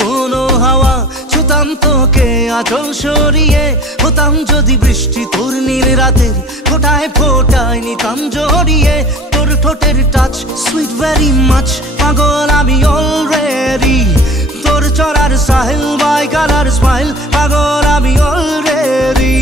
কোনো হাওয়া, ছুতাম তোকে আঁচল সরিয়ে। হতাম যদি বৃষ্টি তোর নীল রাতের ফোটায় ফোটায় নিতাম জড়িয়ে। তোর ঠোঁটের টাচ সুইট ভেরি মাচ, পাগল আমি অলরেডি। তোর চড়ার সাহেল বাই কালার স্মাইল, পাগল আমি অলরেডি।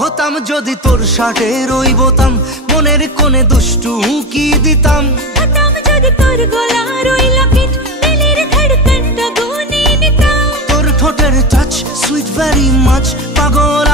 হতাম যদি তোর শার্টের ওই বোতাম, মনের কোণে দুষ্টু উঁকি দিতাম। হতাম যদি তোর গলার ওই লকেট, দিলের ধড়কনটা গুনে নিতাম। তোর ঠোঁটের টাচ সুইট ভেরি মাচ, পাগল